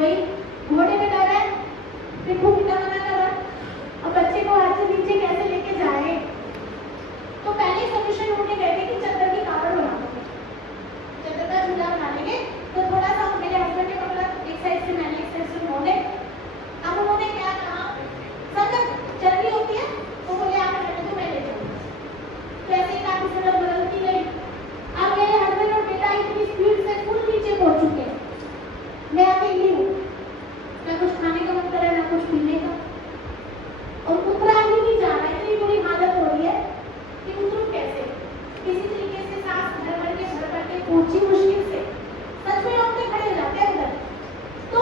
भाई घोड़े में डर है, पिट्ठू की तरह मना कर रहा है, अब बच्चे को हाथ से नीचे कैसे लेके जाए? तो पहले सोल्यूशन ढूंढने गए थे कि चद्दर की कावड़ बना दो, चद्दर का झूला बना लेंगे। तो थोड़ा सा मेरे हस्बैंड ने पकड़ा एक साइड से, मैंने एक साइड से उन्होंने। अब उन्होंने क्या कहा, सब चल रही होती है तो बोले आप बैठे तो मैं ले जाऊंगा। तो ऐसे ही काफी सड़क बदलती गई। अब मेरे हस्बैंड और बेटा इतनी स्पीड से फुल नीचे पहुंच चुके हैं, मैं अकेली हूँ, ना कुछ खाने का मन कर रहा है ना कुछ पीने का, और उतरा ही नहीं जा रहा है। इतनी बुरी हालत हो रही है कि उतरूं कैसे? किसी तरीके से सांस भर के पहुंची मुश्किल से, सच में रोकते खड़े हो जाते हैं उधर। तो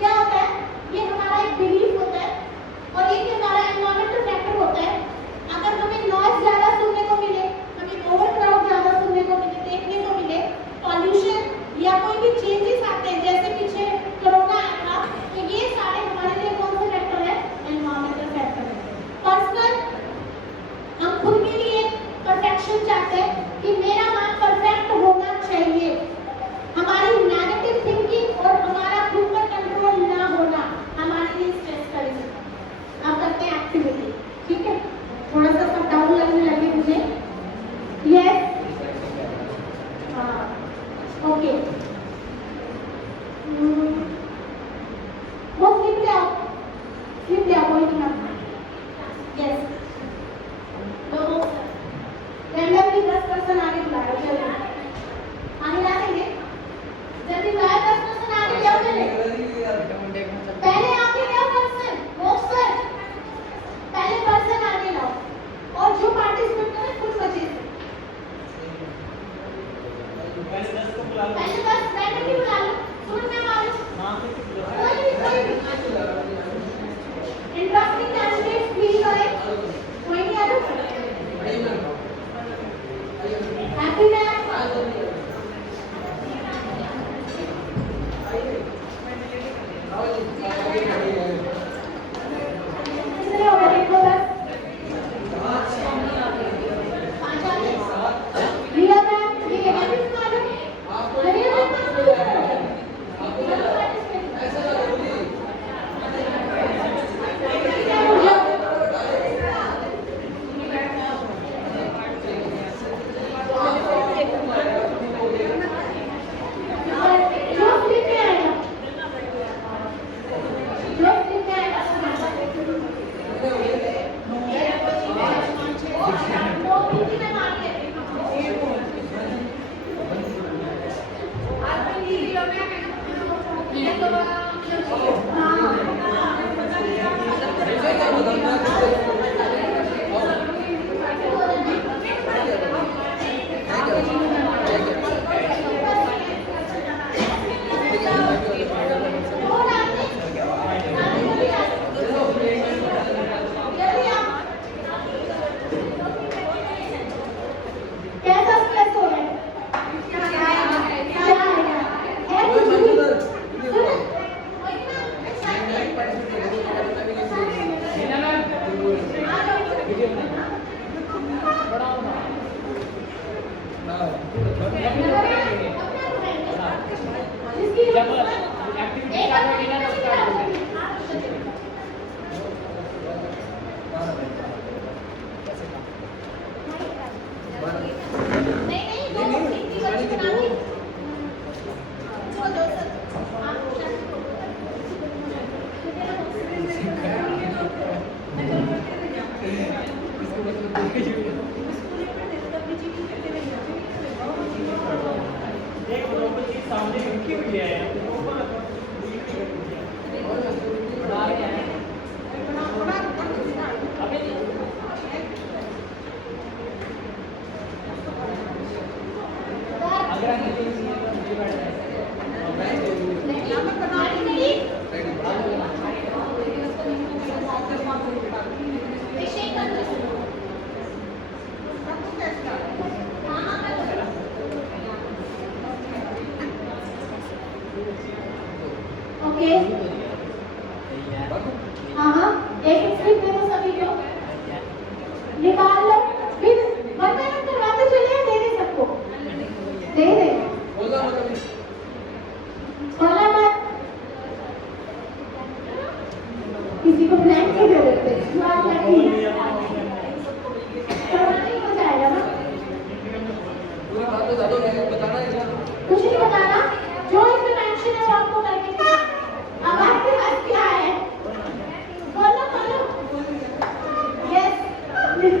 क्या होता है, ये हमारा एक बिलीफ होता है और ये हमारा एनवायरमेंटल फैक्टर होता है। अगर हमें नॉइज ज्यादा सुनने को मिले, हमें ओवर क्राउड ज्यादा सुनने को मिले, देखने को मिले, पॉल्यूशन या कोई भी चेंजेस आते हैं, जैसे पीछे कोरोना आया था, तो ये सारे हमारे लिए कौन से फैक्टर है? एनवायरमेंटल फैक्टर है। पर्सनल, हम खुद के लिए परफेक्शन चाहते हैं कि मेरा काम परफेक्ट होना चाहिए, हमारी नेगेटिव थिंकिंग और हमारा खुद पर कंट्रोल ना होना हमारे लिए स्ट्रेस का रीजन। अब करते हैं एक्टिविटी, ठीक है? थोड़ा सा सब डाउन लगने लगे मुझे। यस, हाँ, ओके। वो स्लिप ले आओ, कोई नहीं। यस, लोगों रैंडमली 10 पर्सन आगे बुलाओ, चलो आगे ला देंगे, जल्दी बुलाओ 10 पर्सन आगे ले आओ। पहले आगे ले आओ पर्सन, सर पहले पर्सन आगे लाओ, और जो पार्टिसिपेट करे कुछ बचे से पहले 10 रैंडमली बुला लो। सुन मैं मालूम इंटरेस्टिंग कैंडिडेट प्लीज आए, कोई नहीं आ रहा। हैप्पी मैम, कितने हो गए देखो बस? 5 आ गए। रिया मैम, ये है किस मालूम? रिया मैम ओके, हाँ, एक स्लिप दे दो सभी को, निकाल लो, फिर वरना करवाते चले, दे दे सबको, दे दे, बोला मत, को ब्लैंक क्यों कर देते हैं? जो आप लड़की हैं। करवाना ही हो जाएगा ना? पूरी बात बता दो, बताना है क्या? कुछ नहीं बताना, जो इसमें मेंशन है वो आपको करके दिखाना। अब आपके पास क्या है? बोलो बोलो। यस। नीतू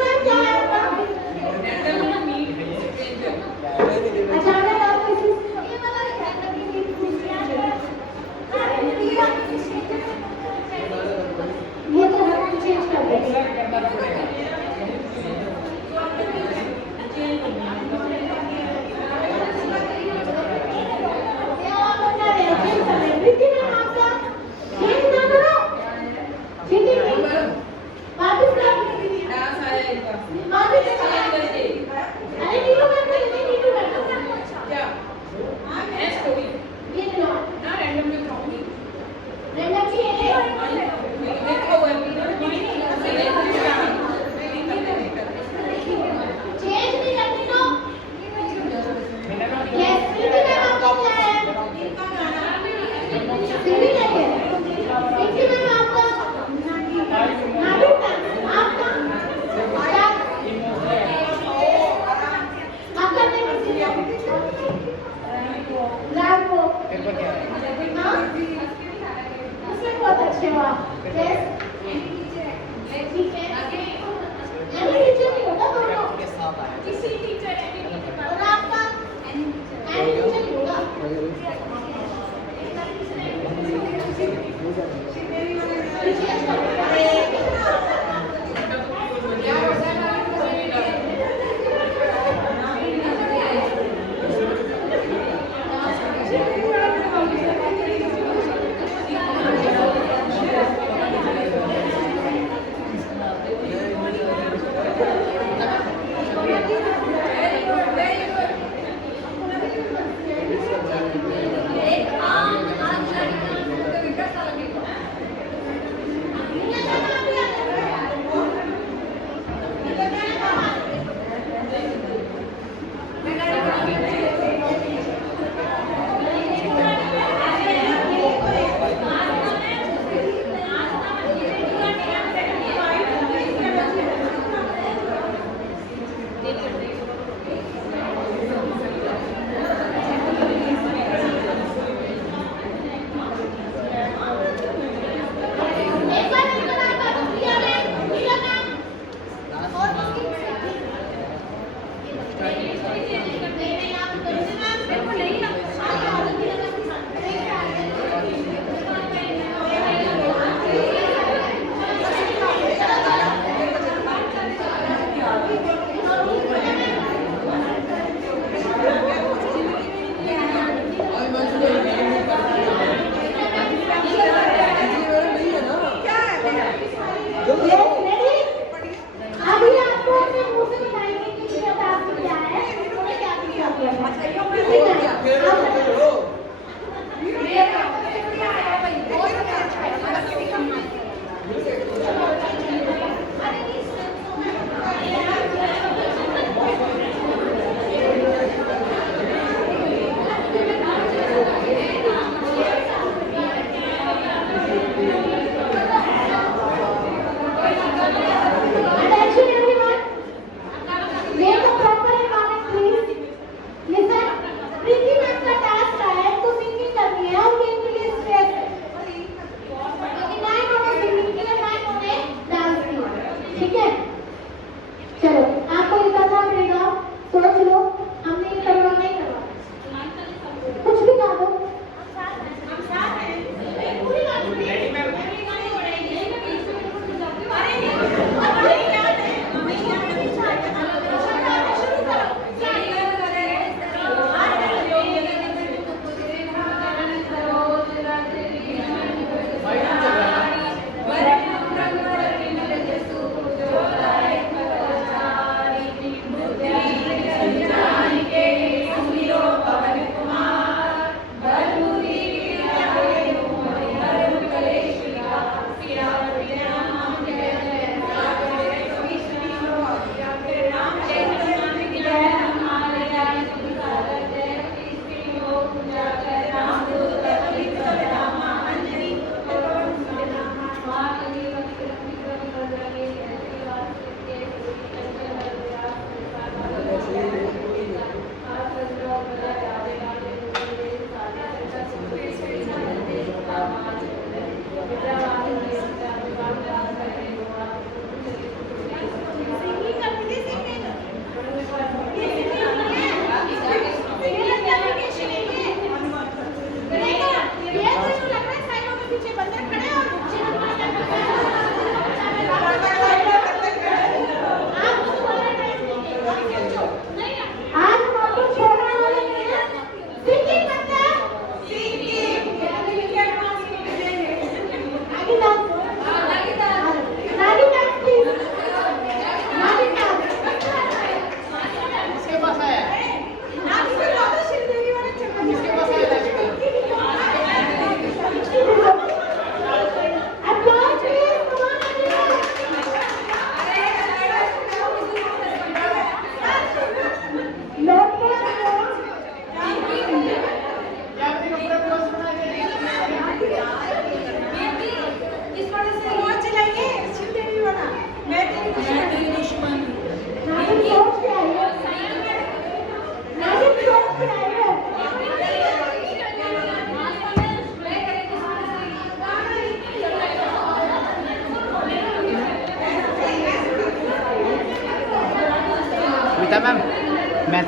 मैम क्या है आपका? अचानक आप किसी ये पता नहीं क्या करके नीट पूछ लिया है। ये तो हम चेंज कर देंगे। प्रीति मैम आपका चेंज ना करो। प्रीति मैम वापस ला। वापस अरे नीतू मैम को लेते नीतू मैम क्या ये लो ना रैंडम में खाऊंगी रैंडम जी ये देखो वो चेंज नहीं करनी तो यस प्रीति मैम आपका क्या है? सीधी नहीं है। प्रीति मैम आपका नाबिक मैम आपका क्या आपका नहीं लाभ को हाँ उसमें बहुत अच्छे हो आप। यस ठीक है। एनी टीचर नहीं होता दोनों किसी टीचर और आपका एनी टीचर नहीं होगा।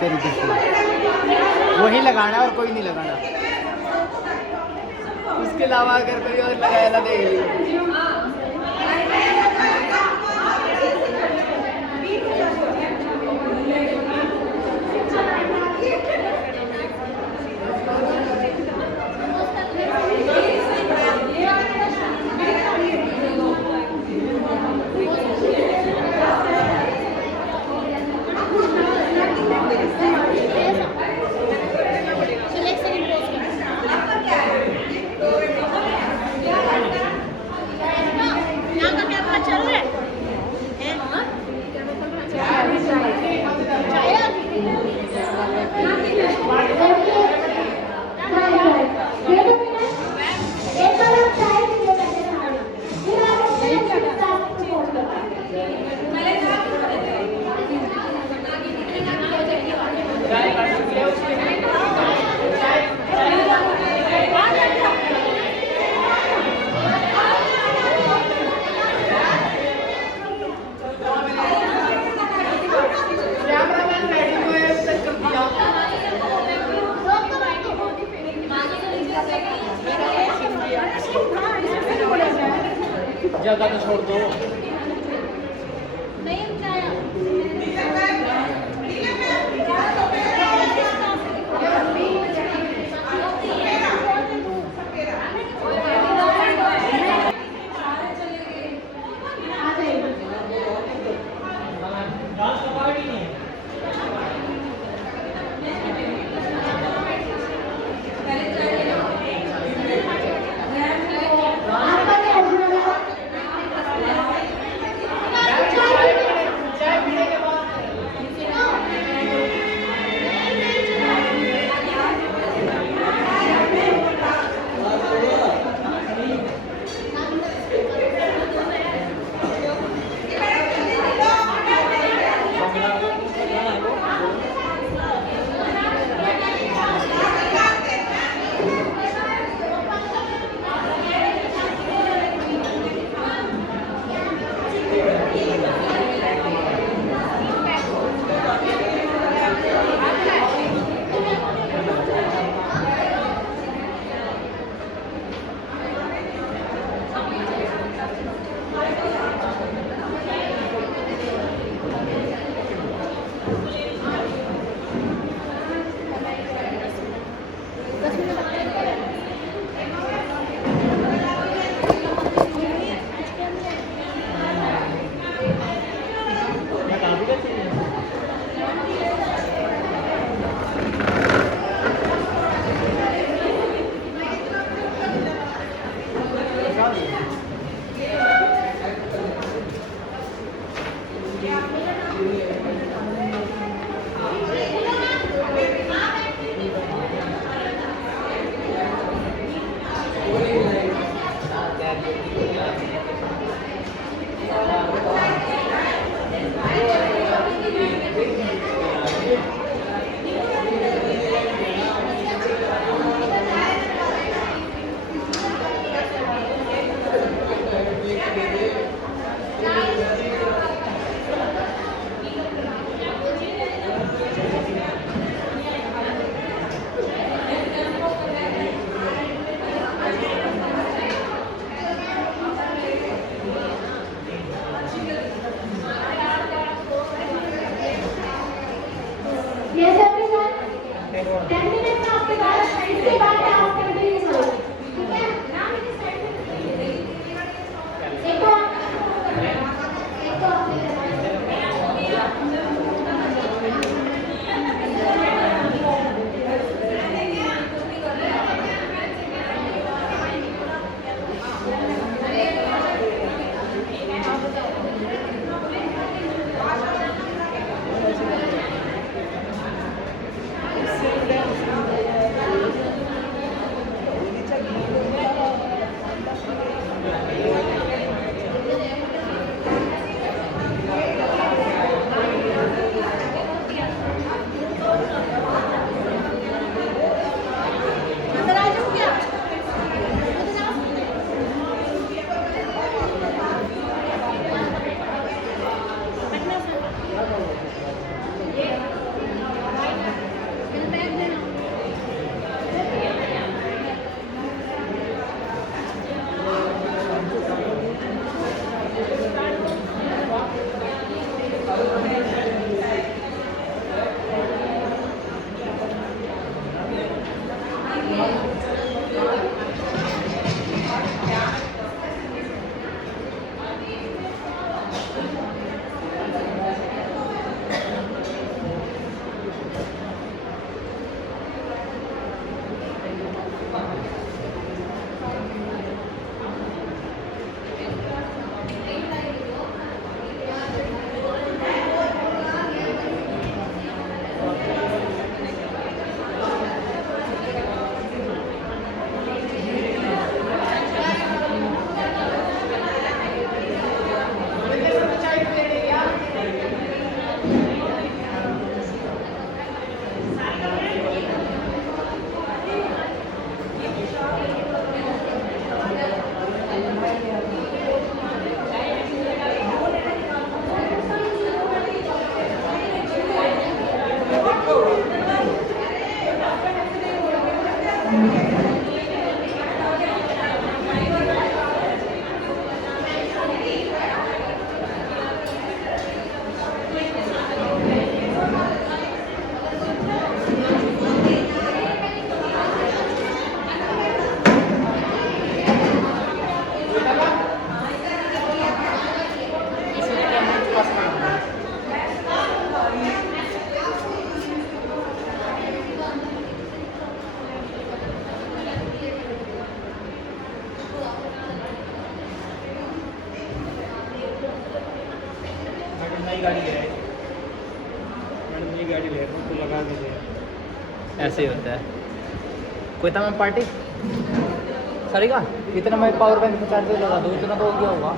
तरीके से वही लगाना है और कोई नहीं लगाना। उसके अलावा अगर कोई और लगाया ना देख लीजिए। जगह तो छोड़ दो। नहीं उठाया। Yes, everyone. 10 minutes आपके पास इसके बाद आप कर देंगे सर। ठीक है? एक तो मैडम नई गाड़ी ले आए। मैडम नई गाड़ी ले आए तो लगा के दे। ऐसे ही होता है। कोई तमाम पार्टी सरेगा इतना मैं पावर बैंक में चार्ज लगा दूँ इतना तो हो गया होगा।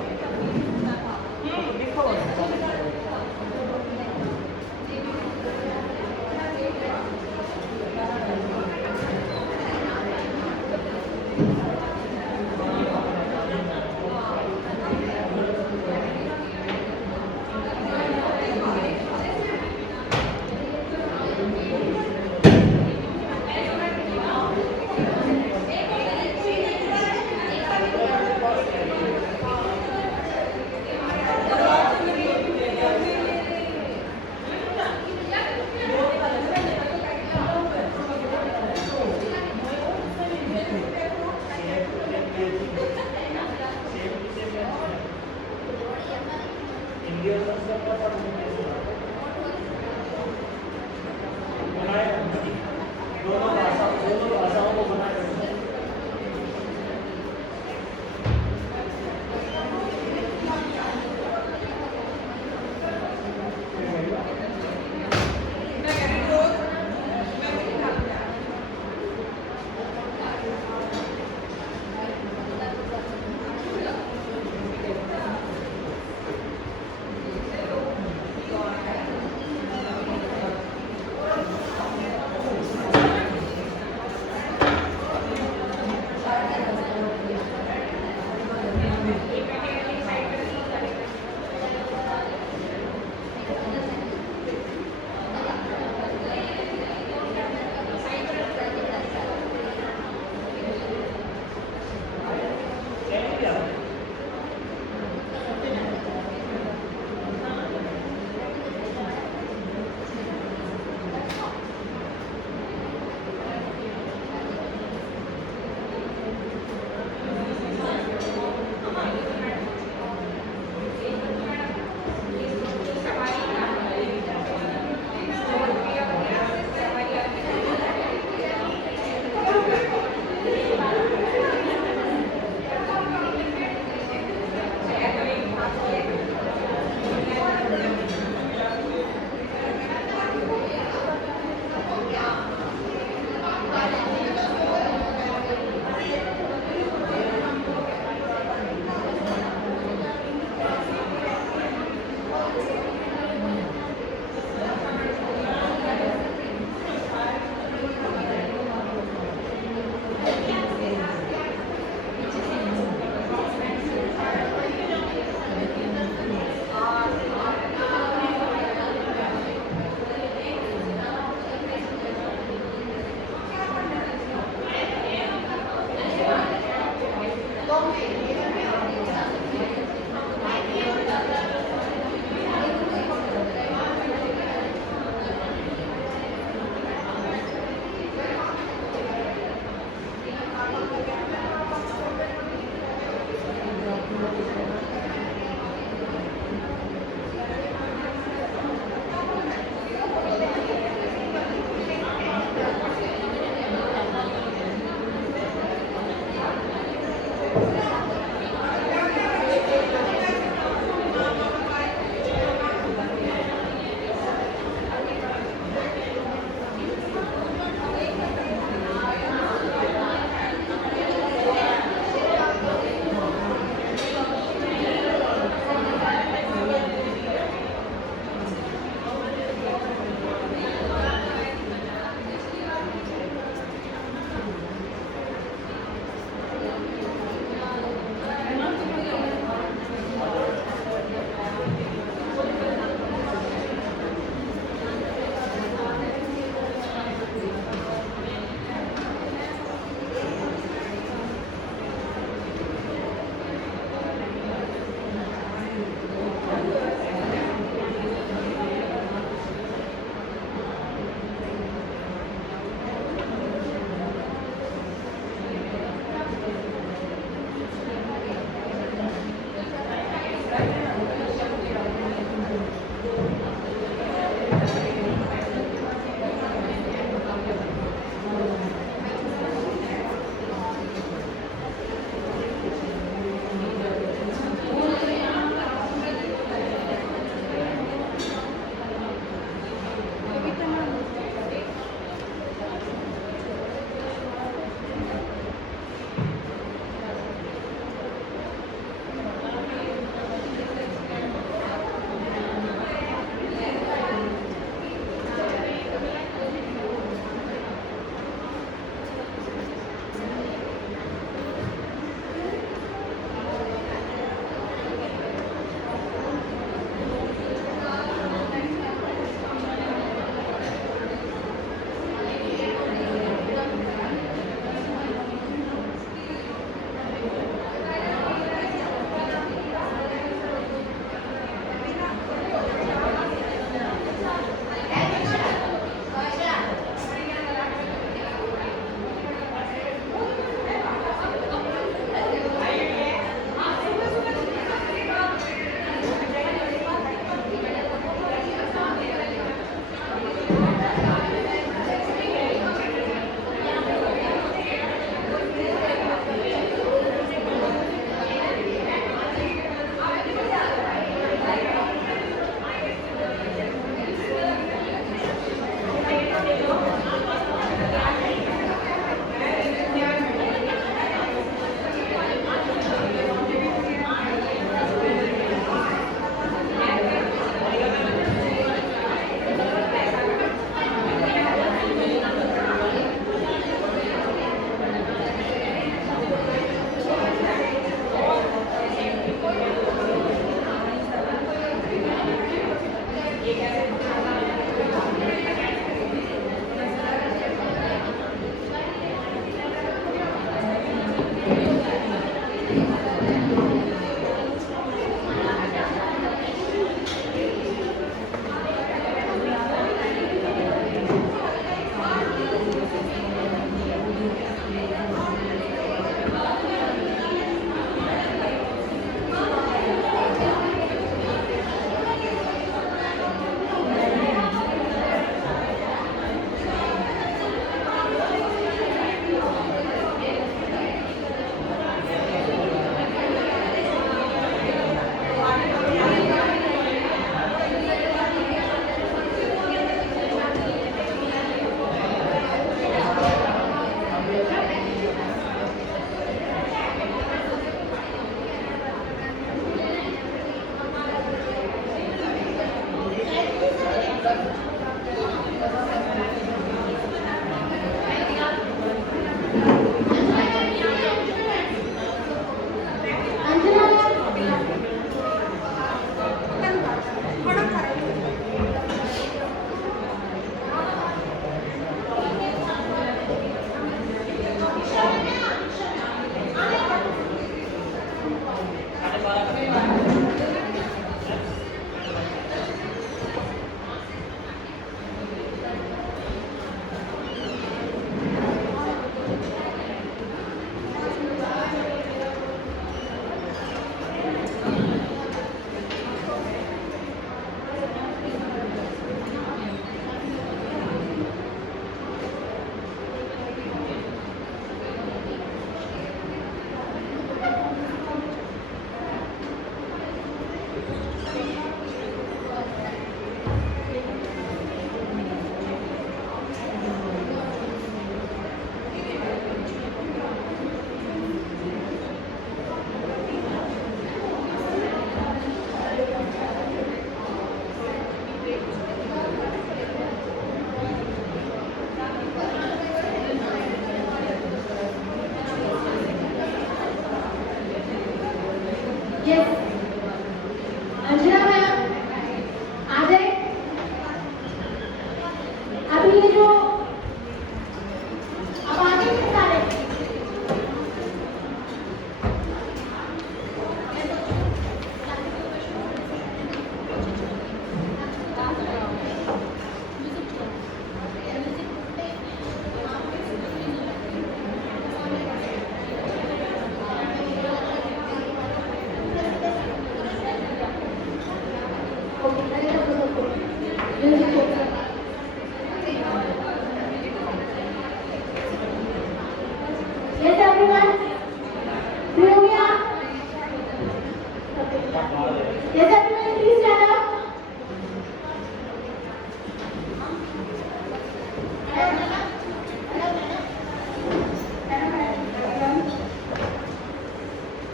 Yes, everyone, please stand up.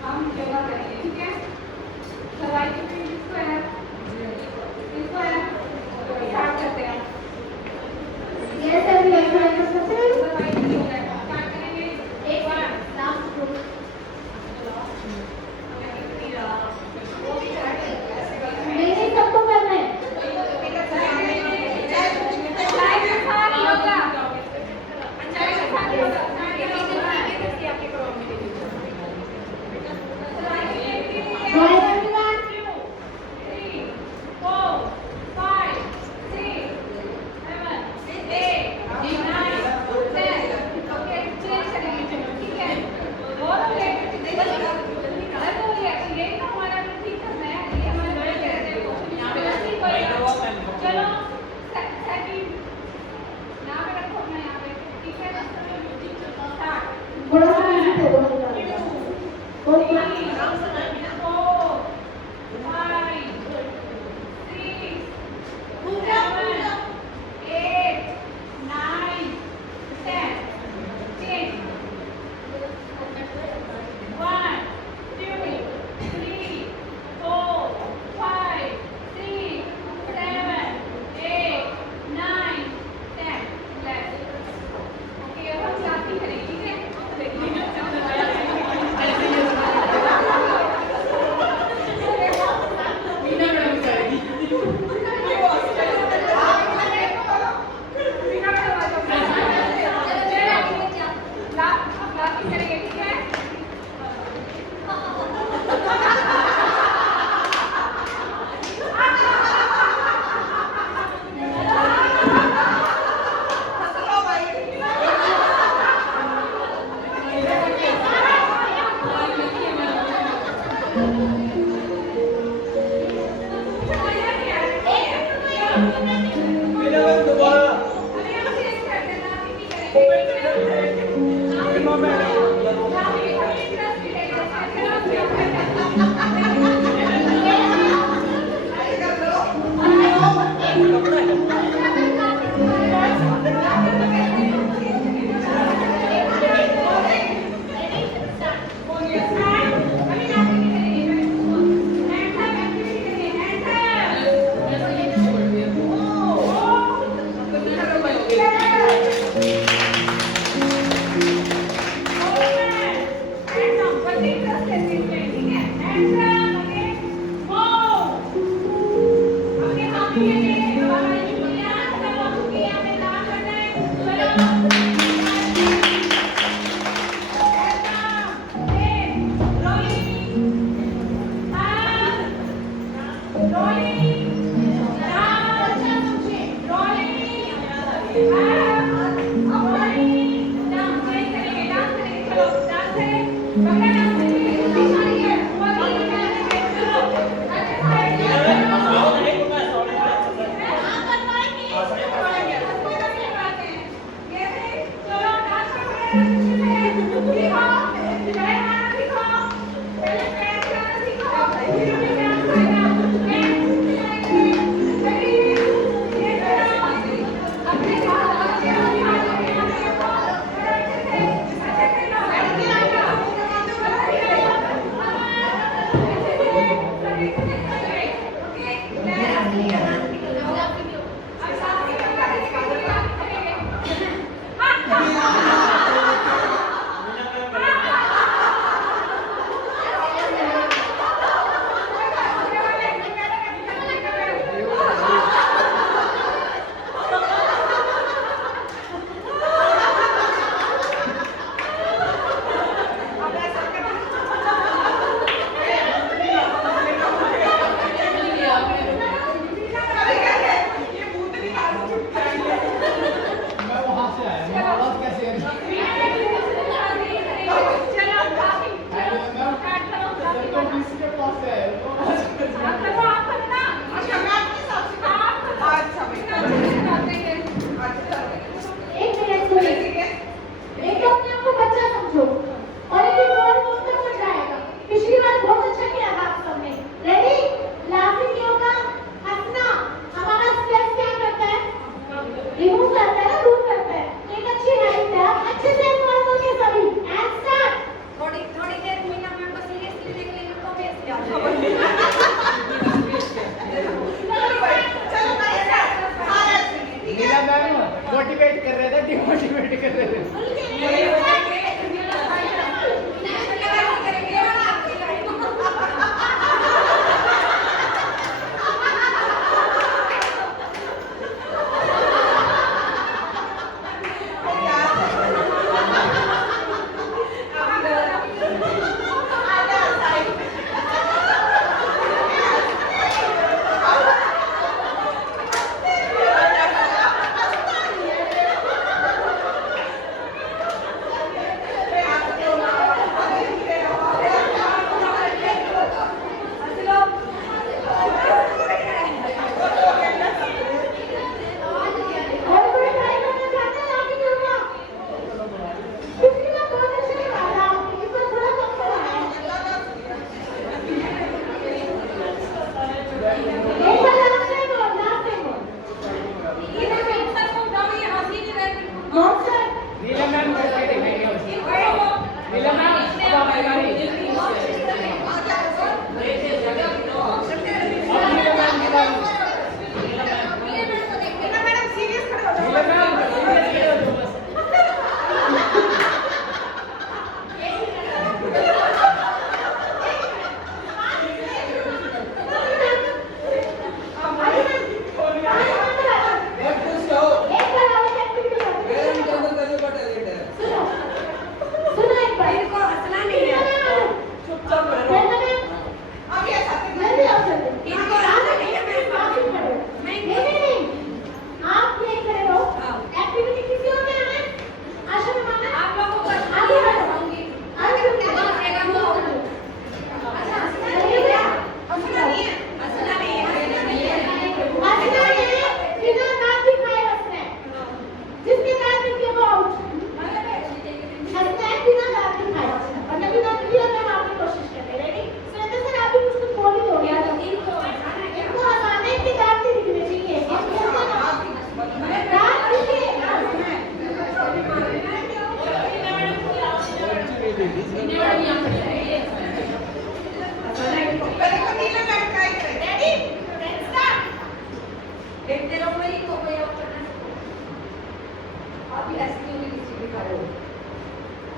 हम योगा करेंगे, ठीक है? सवाई के फिर इसको है स्टार्ट करते हैं। Yes, everyone, try to success. Sawai के योगा स्टार्ट करेंगे। एक बार last group. नहीं सबको करना है. Join everyone. चलो सेकंड यहाँ पे रखो अपना यहाँ पे ठीक है स्टार्ट थोड़ा सा म्यूजिक दे दो मुझे. कोई बात नहीं. 好。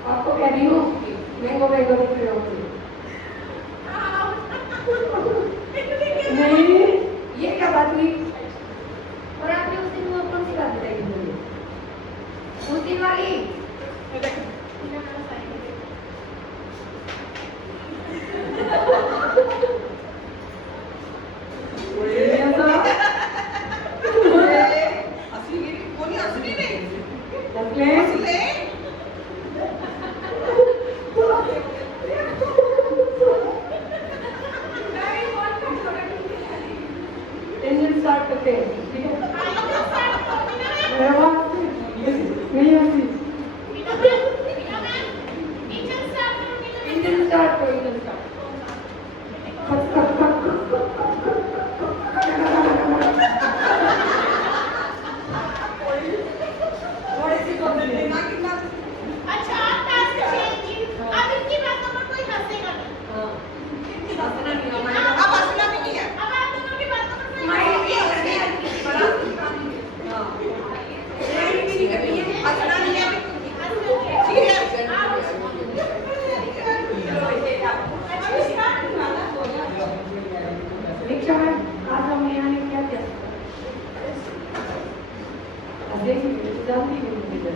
आपको कह रही हूँ मैंगो मैंगो दिख रहे हो नहीं ये क्या बात हुई और आपने उस दिन वो कौन सी बात बताई मुझे उस दिन वाली इंजन स्टार्ट करते हैं ठीक है नहीं आती इंजन स्टार्ट करो इंजन अच्छा आप टास्क चेंज अब इनकी बातों पर कोई हंसेगा नहीं अब हंसना भी नहीं है अब आप दोनों की बातों पर कोई हंसना नहीं है ठीक है दीक्षा मैम आज हम यहाँ ने क्या किया देखिए जानती हूँ मुझे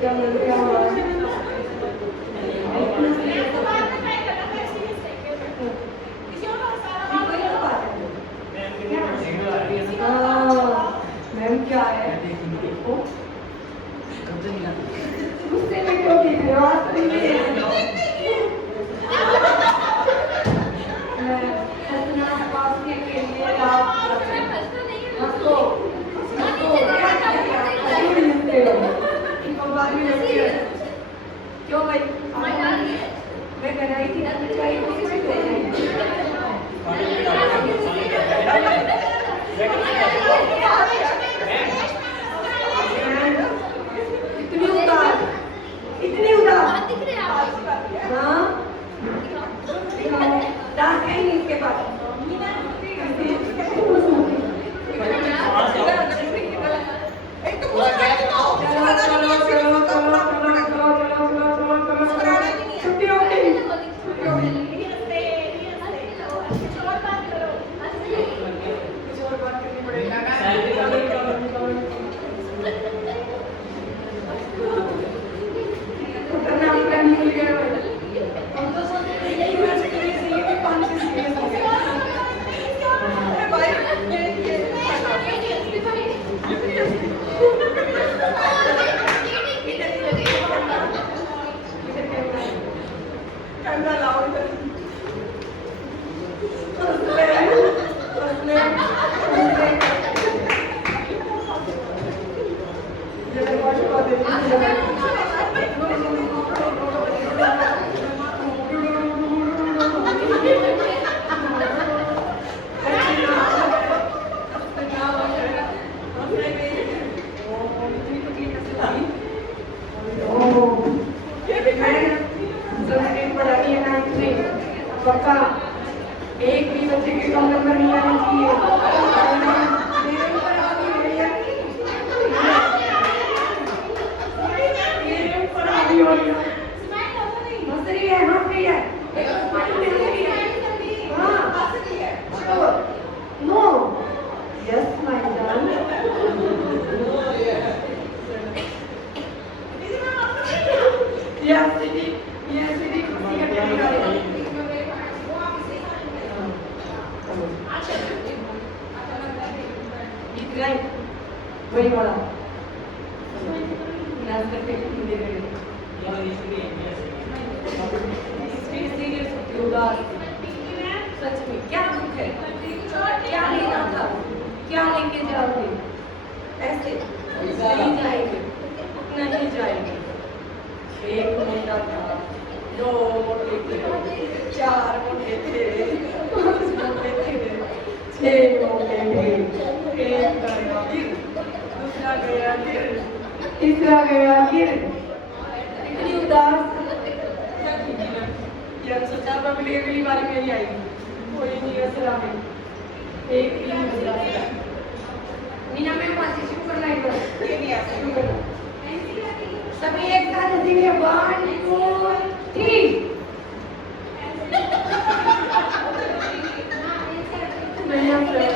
क्या मिल क्या हुआ मैम क्या है गुस्से में क्यों देख रहे हो आप क्यों भाई मैं कर रही थी इतनी उदास हाँ दांत है नहीं इसके पास छुट्टी हो गई कुछ और बात करनी वही वाला नाच करके हिंदी में सीरियस होती है, उदास सच में क्या दुख है, क्या लेना था, क्या लेके जाओगे, ऐसे नहीं जाएंगे, नहीं जाएंगे। एक मुंडा था, 2 मोटे थे, 4 मोटे थे, 5 मोटे थे, 6 मोटे थे, एक गया गिर, दूसरा गया गिर, तीसरा गया गिर। इतनी उदास यार, सोचा अब अगली बारी मेरी आएगी, कोई नहीं असरा में एक भी नहीं बदला। मीना मैम पासी शुरू करना है, बस ये नहीं आता शुरू करना। सभी एक साथ हंसेंगे, 1 2 3। नहीं हंस रहे,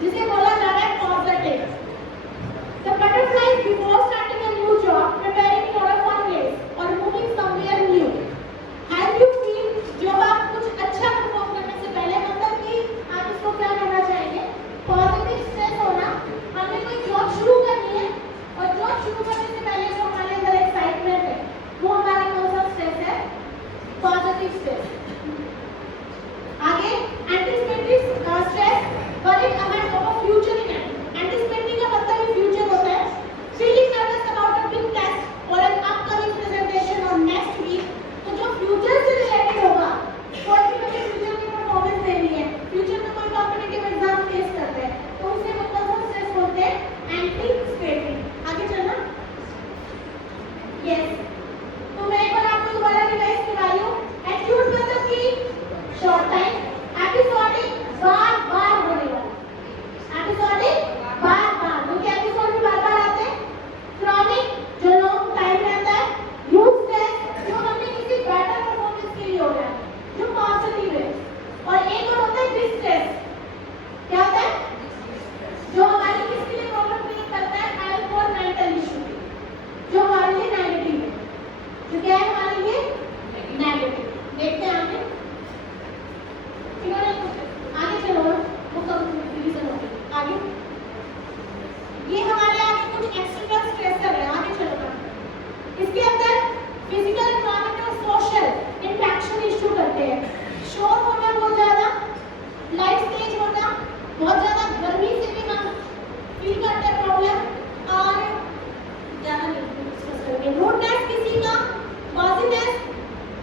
जिसे बोला जा रहा है positive. The butterflies before starting a new job, preparing for a fun race or moving somewhere new. How you feel जब आप कुछ अच्छा परफॉर्म करने से पहले, मतलब कि आप इसको क्या करना चाहेंगे, पॉजिटिव स्ट्रेस होना। हमें कोई जॉब शुरू करनी है और जॉब शुरू करने से पहले जो हमारे अंदर एक्साइटमेंट है वो हमारा कौन सा स्ट्रेस है, पॉजिटिव स्ट्रेस। आगे anticipatory stress, worrying ahead of a future event. Anticipating का मतलब ही फ्यूचर होता है। Feeling nervous about a big test और एन अपकमिंग प्रेजेंटेशन और नेक्स्ट वीक। तो जो फ्यूचर से रिलेटेड होगा, कोई भी बच्चे फ्यूचर में परफॉर्मेंस देनी है, फ्यूचर में कोई कॉम्पिटिटिव एग्जाम फेस करते हैं, तो उसे मतलब हम स्ट्रेस बोलते हैं एंटिसिपेटरी। आगे चलना। यस, तो मैं एक बार आपको दोबारा रिवाइज करा रही हूँ। एक्यूट मतलब कि शॉर्ट टाइम, एपिसोडिक बार बार होने वाला, एपिसोडिक बार बार, क्योंकि एपिसोड भी बार बार आते हैं। क्रॉनिक जो लॉन्ग टाइम रहता है। ह्यूज स्ट्रेस जो हमें किसी बेटर परफॉर्मेंस के लिए हो रहा है, जो पॉजिटिव है। और एक और होता है डिस्ट्रेस। क्या होता है? जो हमारी किसके लिए प्रॉब्लम क्रिएट करता है, हेल्थ और मेंटल इशू, जो हमारे लिए नेगेटिव है। जो क्या है हमारे लिए नेगेटिव। देखते हैं आगे। आगे चलो, वो कब रिवीजन होगी आगे। ये हमारे आगे कुछ एक्सटर्नल स्ट्रेसर है। आगे चलो ना। इसके अंदर फिजिकल, इकोनॉमिक और सोशल इंटरेक्शन इशू करते हैं। शोर होना बहुत ज्यादा, लाइट तेज होना, बहुत ज्यादा गर्मी से भी हम फील करते हैं प्रॉब्लम, और ज्यादा नहीं डिस्कस करेंगे। रूडनेस किसी का, बॉजीनेस,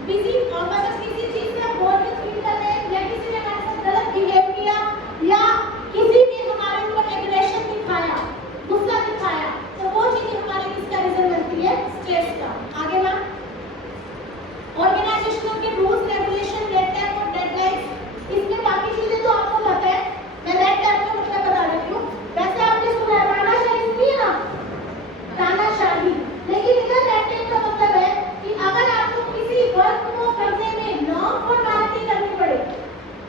बिजी और मतलब किसी चीज से बोरियत फील कर रहे हैं, या किसी ने हमारे साथ गलत बिहेव किया, या किसी ने हमारे ऊपर एग्रेशन दिखाया, गुस्सा दिखाया, तो वो चीजें हमारे किसका रीजन बनती है, स्ट्रेस का। आगे ना। ऑर्गेनाइजेशन के रूल्स, रेगुलेशन, डेड टाइम और डेडलाइंस, इसमें बाकी चीजें तो आपको पता है, मैं डेड टाइम का मतलब बता देती हूँ। वैसे आपने सुना है तानाशाही, सुनी है ना, तानाशाही, लेकिन इधर डेड टाइम का मतलब है कि अगर आपको किसी वर्क को करने में लॉन्ग फॉर्मेलिटी करनी पड़े,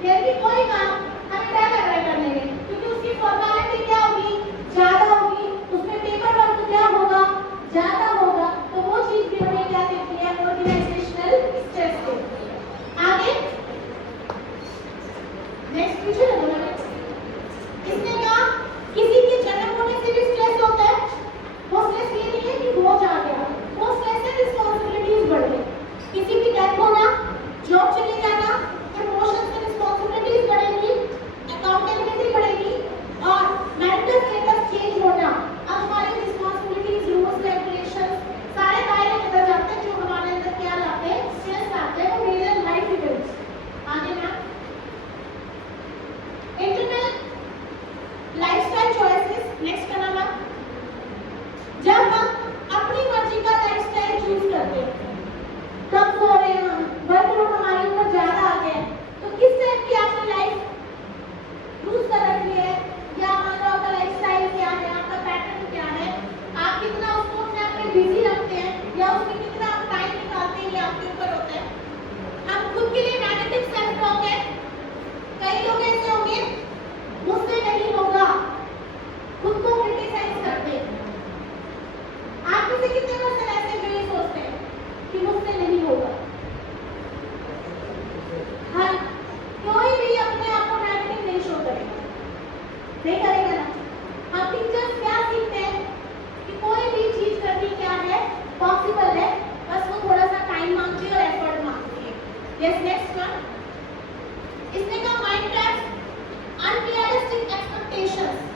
जैसे कोई काम हमें क्या लग रहा है करने में, क्योंकि उसकी फॉर्मेलिटी क्या होगी, ज्यादा होगी, उसमें पेपर वर्क क्या होगा, ज्यादा होगा, तो वो चीज भी हमें क्या देती है, ऑर्गेनाइजेशनल स्ट्रेस देती है। आगे नेक्स्ट पूछे ना बोला, इसने कहा किसी के जन्म होने से भी स्ट्रेस होता है। वो स्ट्रेस ये नहीं है कि बोझ आ गया, वो स्ट्रेस है रिस्पांसिबिलिटीज बढ़ गई। किसी की डेथ होना, जॉब चले जाना, प्रमोशन से रिस्पांसिबिलिटीज बढ़ेगी, अकाउंटेबिलिटी बढ़ेगी, और मेंटल स्टेटस चेंज होना। अब हमारी रिस्पांसिबिलिटीज, रूल्स, रेगुलेशंस सारे दायरे में अंदर जाते हैं, जो हमारे अंदर क्या लाते हैं, स्ट्रेस लाते हैं, वो मेजर लाइफ इवेंट्स। आगे ना। इंटरनल लाइफस्टाइल चॉइसेस, नेक्स्ट का नाम है। जब हम अपनी मर्जी का लाइफस्टाइल चूज करते हैं, कब सो रहे हैं हम, वर्कलोड हमारे ऊपर ज्यादा आ गया है, तो किस टाइप की आपकी लाइफ चूज कर रखी है, या मान लो आपका लाइफस्टाइल क्या है, आपका पैटर्न क्या है, आप कितना उसको अपने आप में बिजी रखते हैं, या उसमें कितना आप टाइम निकालते हैं, ये आपके ऊपर होता है। हम खुद के लिए नेगेटिव सेल्फ टॉक है। कई लोग ऐसे होंगे, मुझसे नहीं होगा, खुद को क्रिटिसाइज करते हैं। आप में से कितने पर्सन ऐसे जो ये सोचते हैं कि मुझसे नहीं होगा? हाँ, कोई भी अपने आप को नेगेटिव नहीं शो करेगा, नहीं करेगा ना। हम टीचर्स क्या सीखते हैं कि कोई भी चीज करनी क्या है, पॉसिबल है, बस वो थोड़ा सा टाइम मांगती है और एफर्ट मांगती है। Yes, next one. इसने कहा माइंड ट्रैप्स, अनरियलिस्टिक एक्सपेक्टेशंस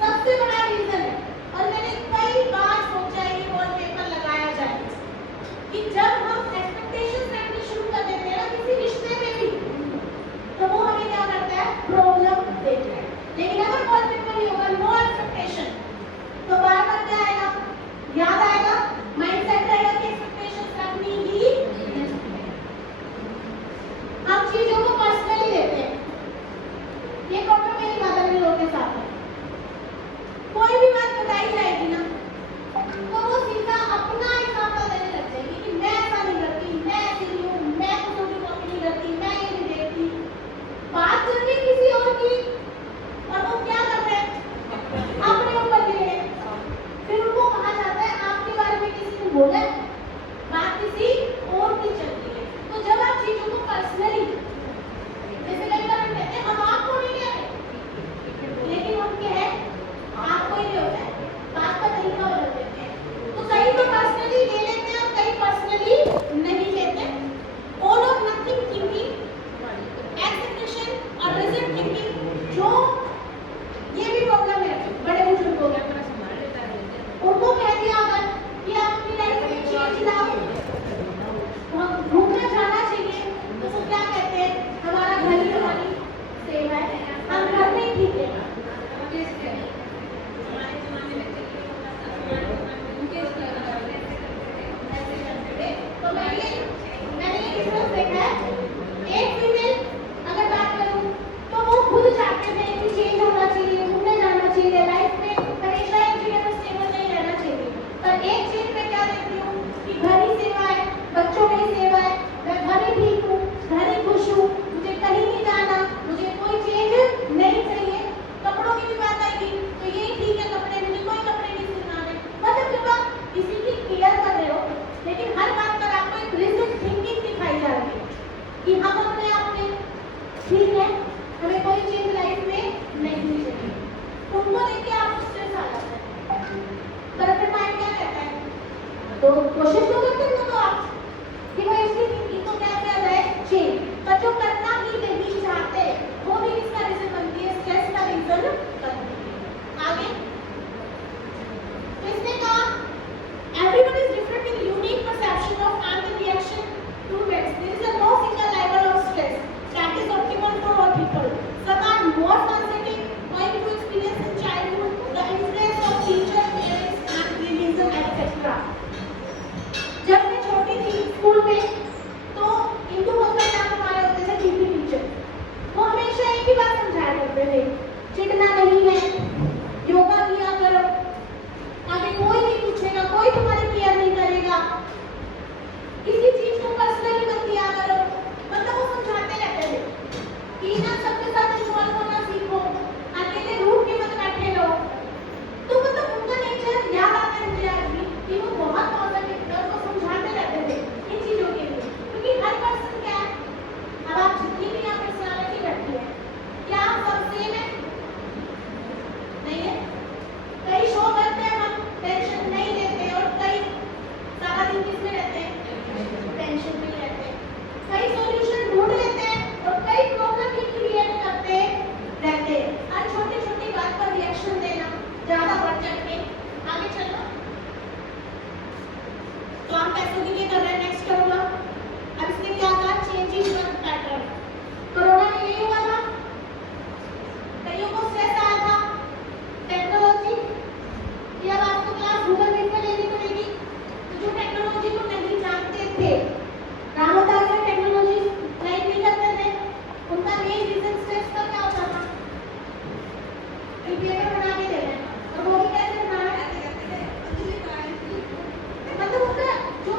सबसे बड़ा रीजन है, और मैंने कई बार सोचा है ये वॉलपेपर लगाया जाए कि जब हम एक्सपेक्टेशंस रखनी शुरू कर देते हैं ना किसी रिश्ते में भी, तो वो हमें क्या करता है, प्रॉब्लम देता है। लेकिन अगर वॉलपेपर ही होगा, नो एक्सपेक्टेशन, तो बार बार क्या आएगा, याद आएगा, माइंडसेट रहेगा कि एक्सपेक्टेशंस रखनी ही नहीं। हम चीजों को पर्सनली लेते हैं। ये प्रॉब्लम मेरी मदर इन लॉ के साथ है। कोई भी बात बताई जाएगी ना, तो वो सीधा अपना एग्जांपल देने लग जाएगी कि मैं चिढ़ना नहीं है, योगा किया करो, आगे कोई नहीं पूछेगा, कोई तुम्हारी केयर नहीं करेगा, किसी चीज को पर्सनली मत लिया करो। मतलब वो समझाते रहते थे कि ना सबके साथ इन्वॉल्व होना सीखो, अकेले रूठ के मत बैठे रहो। तो मतलब उनका नेचर याद आता है मुझे आज भी कि वो बहुत पॉजिटिव थे और वो समझाते रहते थे इन चीजों के लिए, क्योंकि हर पर्सन क्या है, अब आप जितनी भी यहाँ पर्सनालिटी रखी है, क्या आप सब सेम है? नहीं है। कई शो करते हैं, हम टेंशन नहीं लेते, और कई सारा दिन किसमें रहते हैं? टेंशन में रहते हैं। कई सॉल्यूशन ढूंढ लेते हैं और कई प्रॉब्लम ही क्रिएट करते रहते हैं। हर छोटी छोटी बात पर रिएक्शन देना, ज्यादा बढ़ चढ़ के आगे चलना। तो हम पैसों के लिए कर रहे हैं, नेक्स्ट करूंगा। अब इसने क्या कहा? Changing work pattern. कोरोना में यही हुआ था, कईयों को स्ट्रेस आया था टेक्नोलॉजी कि अब आपको क्लास गूगल मीट में लेनी पड़ेगी। तो जो टेक्नोलॉजी को नहीं जानते थे, रामोदास ने टेक्नोलॉजी लाइक नहीं करते थे, उनका मेन रीजन स्ट्रेस का क्या होता था? पेपर बना के दे रहे हैं, और वो भी कैसे बना रहे हैं? मतलब उसका जो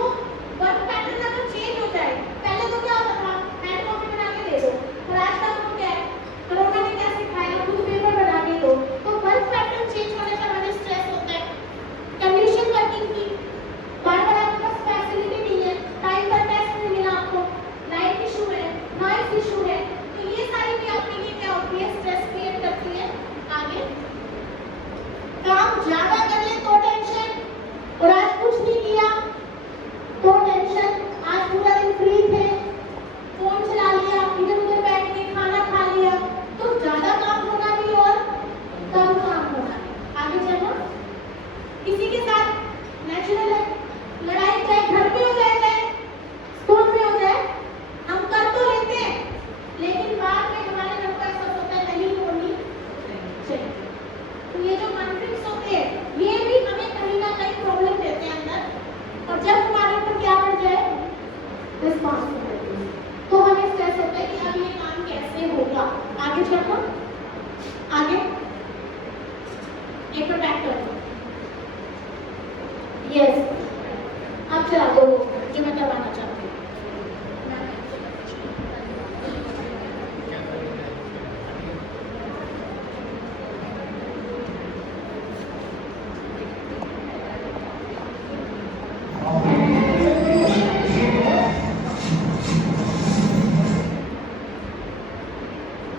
वर्क पैटर्न अगर चेंज हो जाए, पहले तो क्या होता था, हैंड कॉपी बना के दे दो, और आज का तो क्या है, कोरोना ने क्या सिखाया, खुद पेपर बना के दो। तो वर्क पैटर्न चेंज होने पर हमें स्ट्रेस होता है। कंडीशन वर्किंग की बार बार आपके पास फैसिलिटी नहीं है, टाइम पर टेस्ट नहीं मिला आपको, लाइट इशू है, नॉइस इशू है, तो ये सारी भी आपके लिए क्या होती है? स्ट्रेस क्रिएट करती है। आगे काम ज्यादा कर ले तो टेंशन, और आज कुछ नहीं किया तो टेंशन। आज पूरा दिन फ्री थे, फोन चला लिया, इधर उधर बैठ के खाना खा लिया, तो ज्यादा काम होना भी और कम काम होना भी। आगे चलना, किसी के साथ नेचुरल है, लड़ाई चाहे घर पे हो जाए चाहे स्कूल में हो जाए, हम कर तो लेते हैं, लेकिन बाद में हमारे घर पर ऐसा होता है नहीं होनी चाहिए। तो ये जो कॉन्फ्लिक्ट्स होते हैं, ये भी हमें कहीं ना कहीं प्रॉब्लम देते हैं अंदर, और जब हमारे ऊपर क्या बढ़ जाए? रिस्पॉन्सिबिलिटी, तो हमें स्ट्रेस होता है कि अब ये काम कैसे होगा। आगे चलना, आगे एक बैक करना। यस, अब चला दो जो मैं करवाना चाहती हूँ।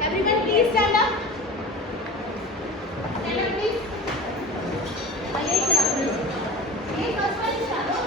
Everyone please stand up. Stand up please. ये फर्स्ट वाली स्टार्ट हो।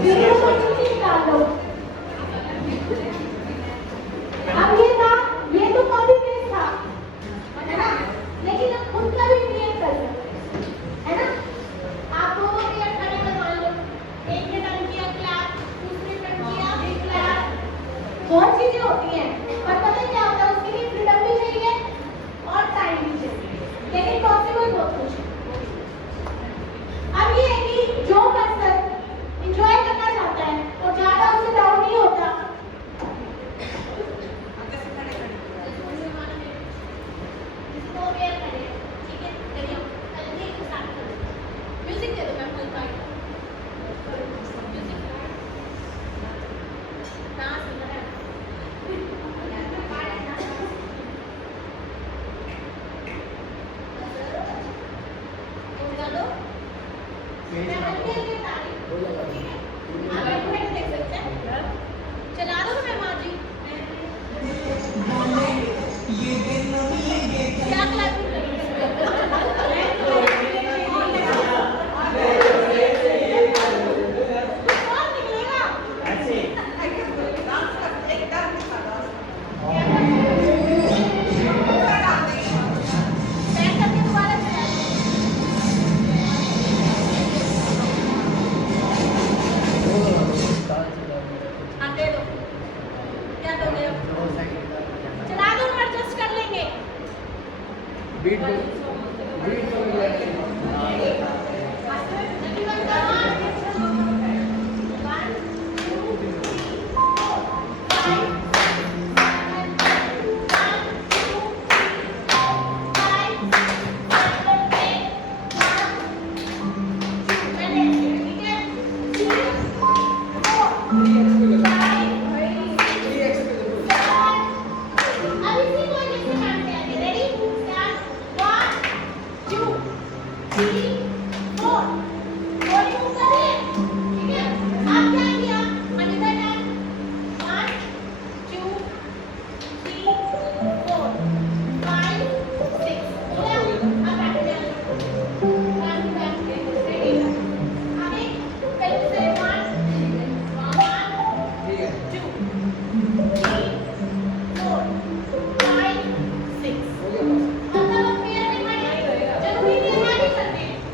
वीडियो को नीचे निकाल दो। अब ये तो कॉपी पेस्ट था, है ना? लेकिन अब खुद का भी क्रिएट कर सकते हैं, है ना? आप दोनों क्रिएट करने का मान लो, एक ने डन किया क्लास, दूसरे ने डन किया क्लास, बहुत चीजें होती हैं, पर पता है क्या होता है, उसके लिए फ्रीडम भी चाहिए और टाइम भी चाहिए, लेकिन पॉसिबल बहुत कुछ है। अब ये है कि जो पर्सन एंजॉय करना चाहता है और ज्यादा उसे डाउट नहीं होता, इसको वेयर करें, ठीक है? करिए, पहले से स्टार्ट करो। म्यूजिक दे दो मैम, फुल पॉइंट म्यूजिक ना सुन रहा है चलो मैं हल्की हल्की बता रही हूँ, ठीक है? आप एक मिनट देख सकते हैं, चला दो मैं माँ जी। क्या क्लास कौन निकलेगा? बैक करके दोबारा चला दो। हाँ, दे दो। क्या दोगे अब? चला दो, हम एडजस्ट कर लेंगे। बीट को जल्दी बंद करो। 1 2 3 4 5 जरूरी नहीं है आगे चलते हैं।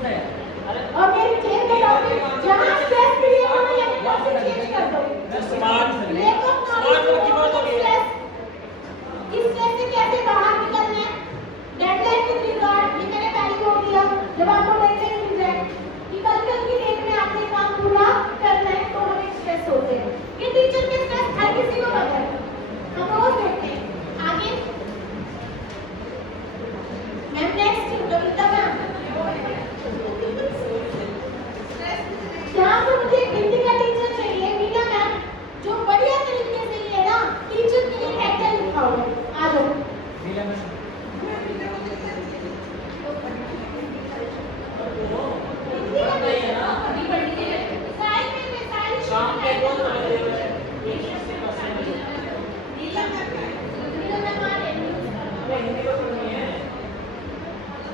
ओके चेंज द टॉपिक जहां स्ट्रेस पीरियड होना है टॉपिक चेंज कर दो लेक ऑफ नॉलेज की बात हो रही है इस स्ट्रेस से कैसे बाहर निकलना है डेडलाइन विद रिगार्ड ये मैंने पहले बोल दिया जब आपको डेडलाइन मिल जाए कि कल की डेट में आपने काम पूरा करना है तो हमें स्ट्रेस होते हैं ये टीचर के स्ट्रेस हर किसी को पता है हम रोज देखते हैं आगे मैम नेक्स्ट कविता मैम यहाँ पर मुझे एक हिंदी का टीचर चाहिए मीना मैम जो बढ़िया तरीके से ये ना टीचर के लिए टैगलाइन लिखा हुआ है आ जाओ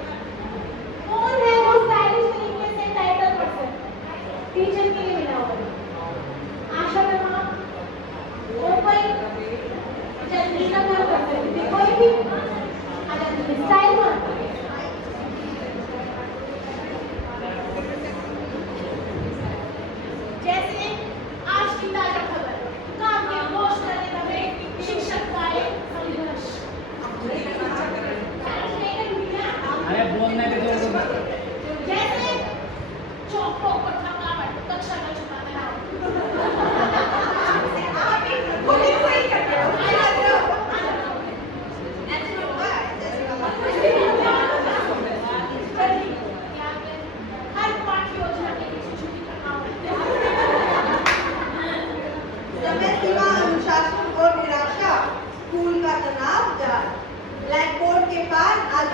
कौन है वो स्टाइलिश तरीके से टाइटल पर्सन टीचर के लिए मिला हुआ आशा करना और कोई जल्दी ना कर सकते कोई भी स्टाइल में जैसे आज की ताजा खबर काम के बोझ करने वाले शिक्षक वाले संघर्ष अरे बोलने के दो जैसे चौकों पर थकावट कक्षा का छुपाना है हर पाठ योजना के पीछे छुपी थकावट समय सीमा अनुशासन और निराशा स्कूल का तनाव जाल ब्लैक बोर्ड के पार आज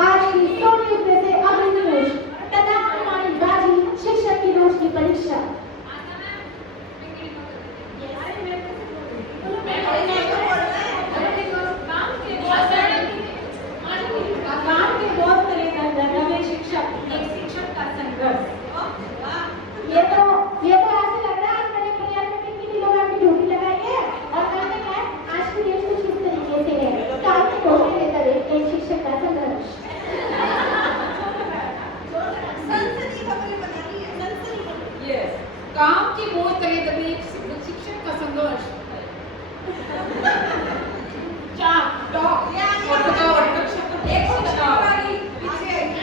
आज की सोनी में से अग्नि न्यूज तनाव हमारी बाजी शिक्षक की रोज की परीक्षा काम के बोझ तले दबे शिक्षक एक शिक्षक का संघर्ष ये तो ऐसे लग रहा है आज मैंने क्लियर मीटिंग की दिनों में अपनी ड्यूटी लगाई है और मैंने कहा आज की डेट कुछ इस तरीके से है काम के बोझ तले दबे एक शिक्षक का संघर्ष संसदीय खबरें बनानी है संसदीय खबरें यस काम के बोझ तले दबे एक शिक्षक का संघर्ष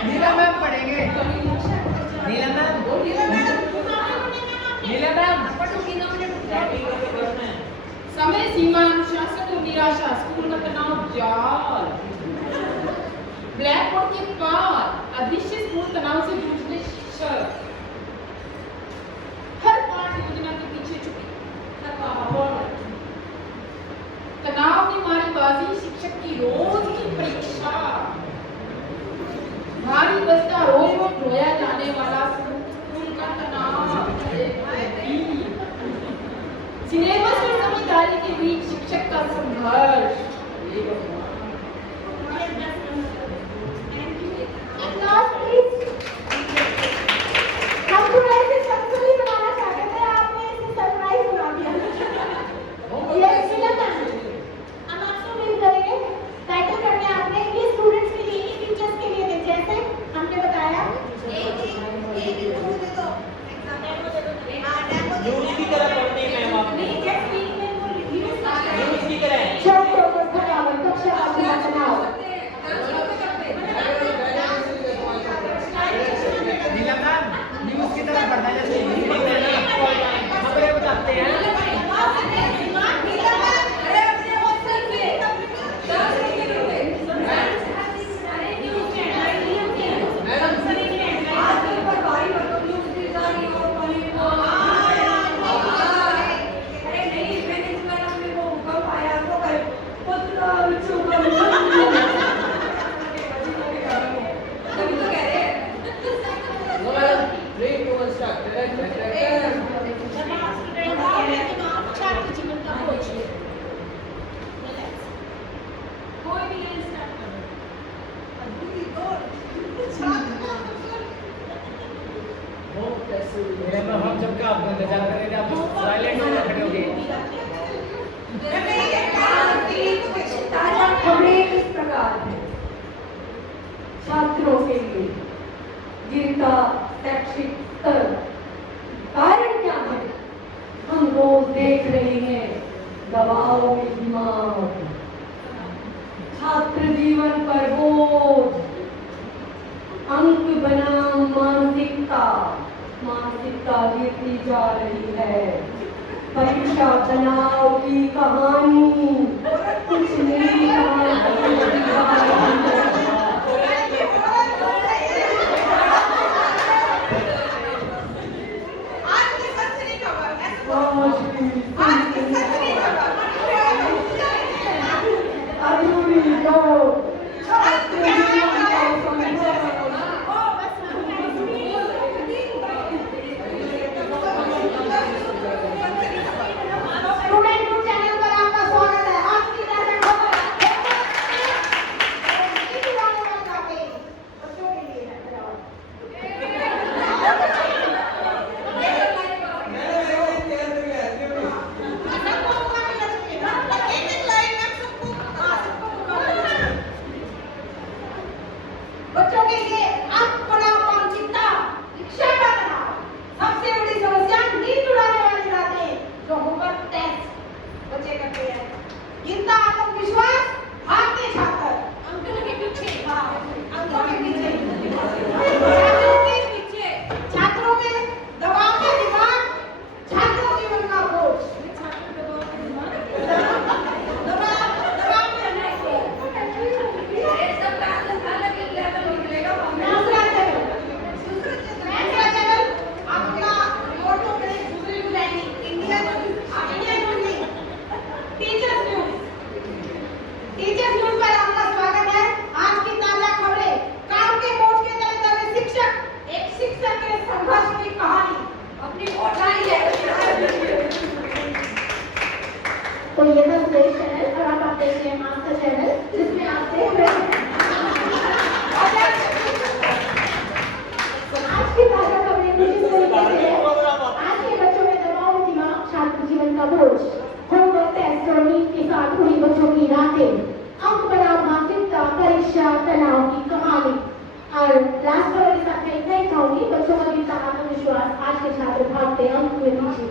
नीला मैम पढ़ेंगे नीला मैम समय सीमा अनुशासन और निराशा स्कूल का तनाव जाल ब्लैक बोर्ड के पार अदृश्य स्कूल तनाव से जूझने शिक्षक हर पाठ योजना के पीछे छुपी थकावट तनाव ने मारी बाजी शिक्षक की रोज की परीक्षा भारी बस्ता रोज रोज ढोया जाने वाला स्कूल का तनाव सिलेबस और समझदारी के बीच शिक्षक का संघर्ष Applause, please. हम थोड़ा इसे सब्सिडी बनाना चाहते थे आपने इसे सरप्राइज बना दिया ये फिल्म है हम आपसे उम्मीद करेंगे टाइटल करने आपने ये स्टूडेंट्स के लिए टीचर्स के लिए थे जैसे हमने बताया एक डेमो दे दो हां डेमो दे न्यूज़ की तरह पढ़नी है मैम आपने नहीं जस्ट वीक में वो रिव्यू न्यूज़ की तरह छोटे और थकावट कक्षा का तनाव नीला मैम न्यूज़ की तरह पढ़ना जैसे हिंदी में खबरें बताते हैं अरे अपने हॉस्टल पे आजकल पर भारी भरकम न्यूज़ दी जा रही और कहीं वो अरे नहीं मैंने इस बार अपने वो भूकंप आया तो कल पुत्र चुका तभी तो कह रहे हैं छात्र जीवन का बोझ कोई भी नहीं स्टार्ट करो मैम हम जब का आपको इंतजार कर रहे थे आप साइलेंट में खड़े हो गए ताजा खबरें इस प्रकार है। छात्रों के लिए गिरता शैक्षिक स्तर, कारण क्या है? हम रोज देख रहे हैं दबाव में दिमाग, छात्र जीवन पर बोझ, अंक बनाम मानसिकता, मानसिकता गिरती जा रही है। परीक्षा तनाव की कहानी कुछ नहीं आज की सच्ची खबर आज की सच्ची खबर अधूरी जो छात्र जीवन का स्टूडेंट न्यूज़ चैनल पर आपका स्वागत है। आज की ताजा खबर इस वाले वाला पे बच्चों के लिए है। बच्चों के लिए अंक बनाम मानसिकता, शिक्षा का तनाव, सबसे बड़ी समस्या नींद उड़ाने वाली बातें जो होमवर्क टेस्ट बच्चे करते हैं, गिरता आत्मविश्वास, भागते छात्र अंकों के पीछे, अंकों के पीछे, छात्रों में दबाव के दिमाग, छात्रों जीवन का बोझ, दबाव में रहने को दूसरा चैनल आपका मोटो पे दूसरी news India news teachers news पर आपका स्वागत है। आज की ताजा खबरें, काम के बोझ के तले दबे शिक्षक, एक शिक्षक के संघर्ष की कहानी। अपनी पढ़ाई है। तो ये था सुदेश चैनल और अब आप देख रहे हैं मास्टर चैनल जिसमें आप देख रहे हैं आज की ताजा खबरें कुछ इस तरीके से है। आज के बच्चों में दबाव, दिमाग, छात्र जीवन का बोझ, होमवर्क टेस्ट और नींद के साथ हुई बच्चों की रातें, अंक बनाम मानसिकता, परीक्षा तनाव की कहानी। और लास्ट पर के साथ मैं इतना ही कहूंगी, बच्चों का गिरता आत्मविश्वास, आज के छात्र भागते अंक में पीछे।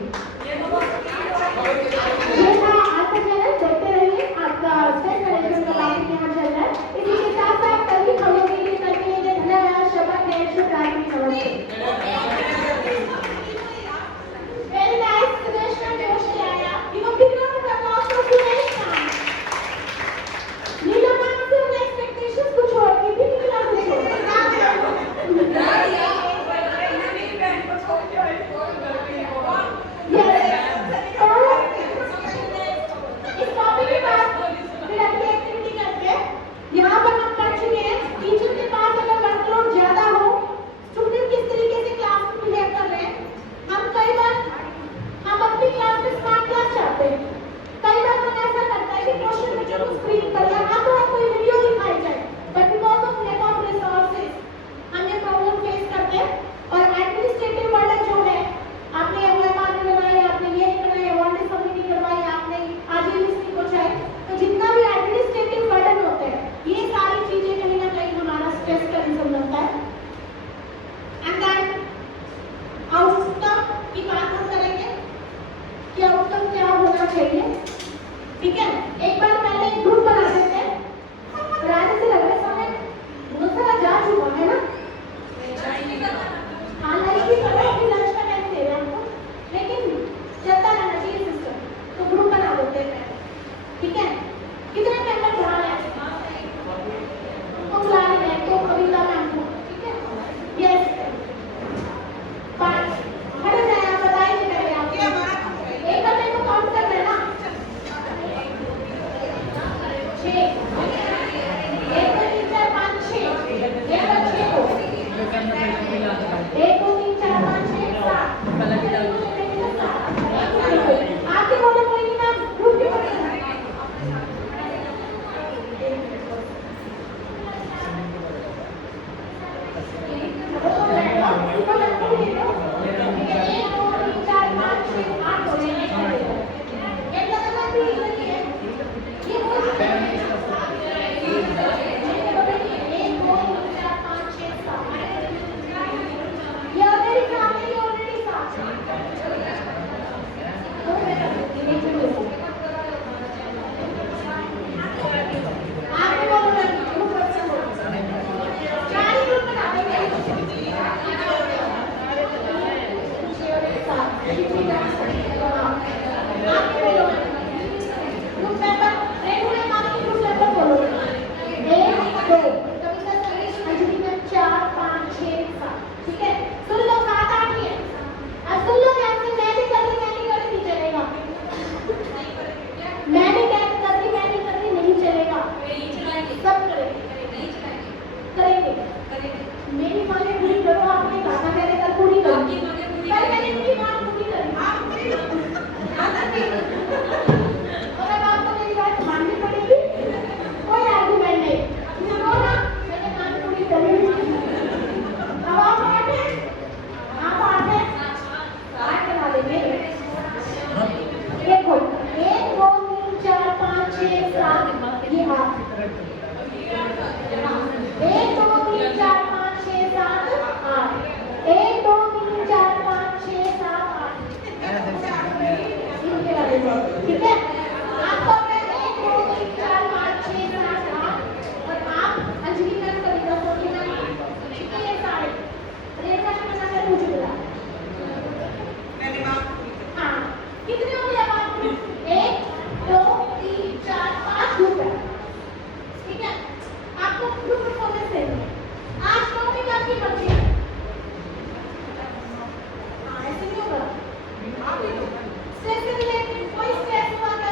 ये था आज का चैनल, देखते रहिए। आपका स्टेट मैनेजमेंट का काम यहाँ चल रहा है। इसी के साथ साथ सभी खबरों के लिए करते हैं धन्यवाद। शपथ है, शुभ रात्रि, नमस्ते। Very nice, सुदेश का जोश ले आया। Give a big round of applause for Sudesh का। नीलम मैम से उन्हें expectations कुछ और की थी, निकला कुछ और। मेरी बहन को छोड़ के ठीक है आपको पहले 1 2 3 4 5 6 7 8 और आप अंजलि मैम कविता सोनी मैम ठीक है ये सारे रेखा का पता कर मुझे बुला हाँ कितने हो गए अब आप ग्रुप 1 2 3 4 5 ग्रुप है ठीक है आपको ग्रुप परफॉर्मेंस देनी है आज टॉपिक आपकी मर्जी है हाँ ऐसे नहीं होगा स्ट्रेस से रिलेटेड कोई स्ट्रेस हुआ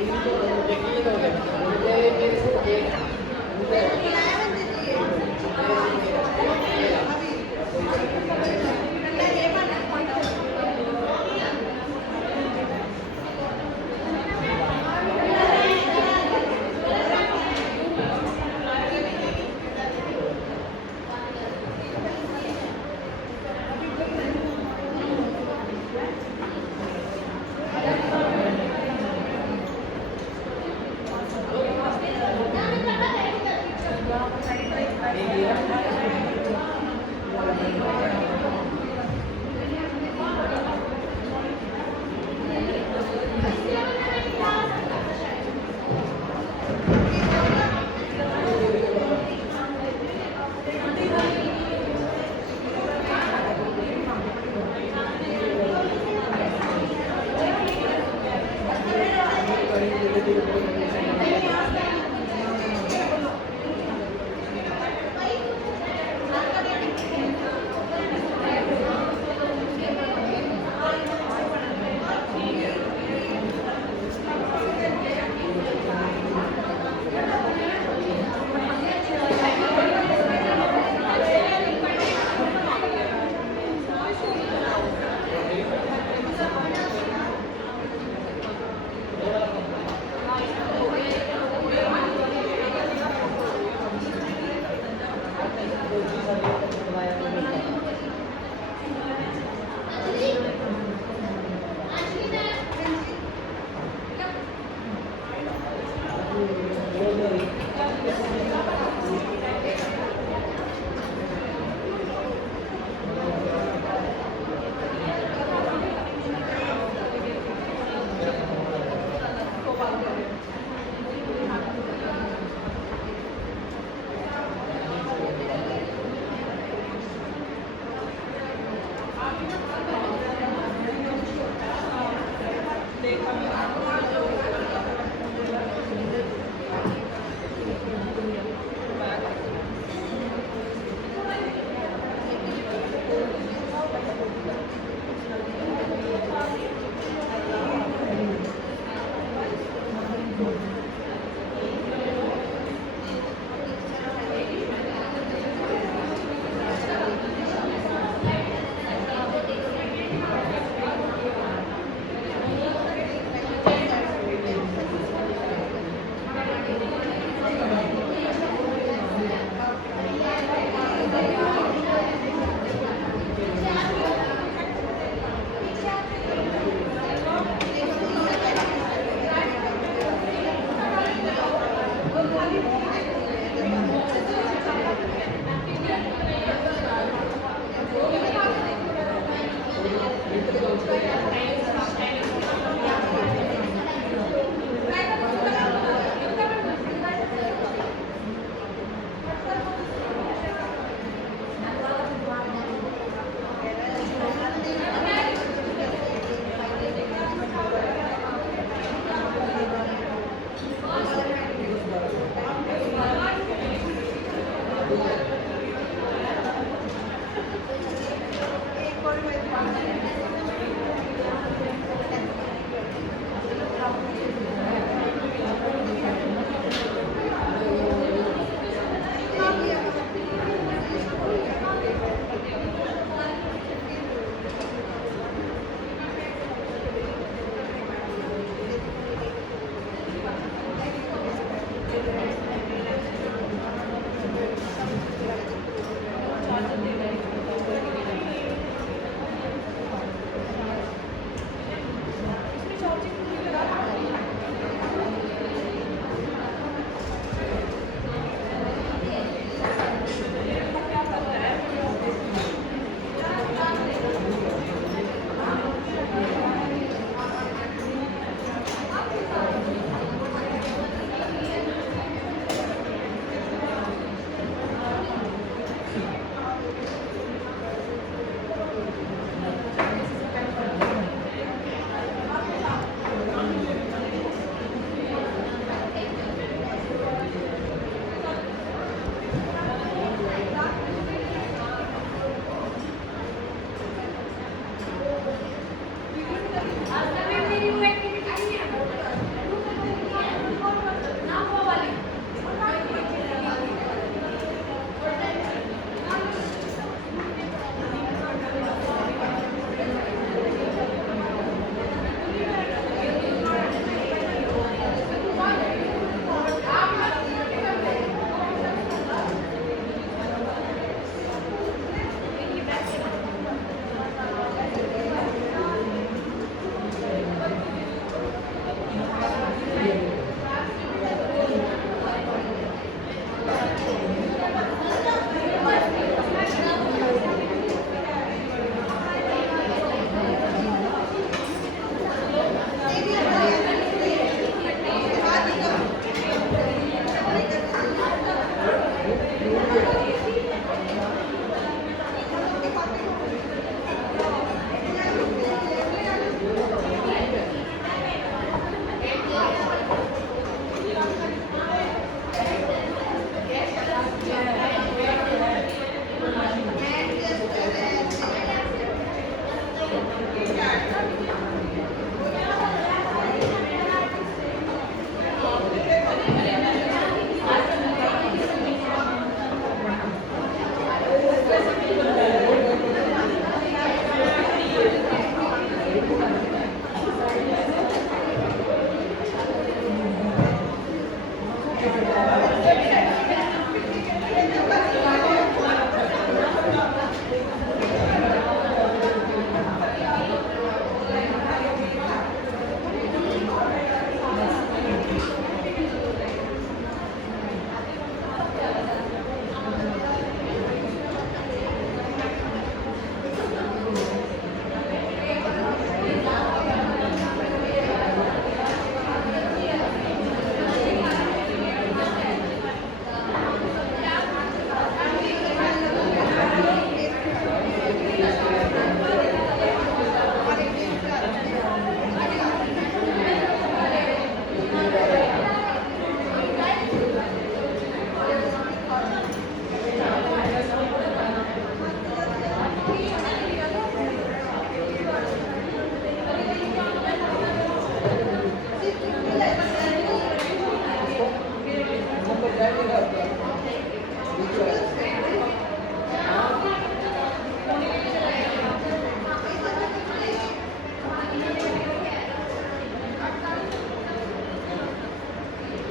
देखा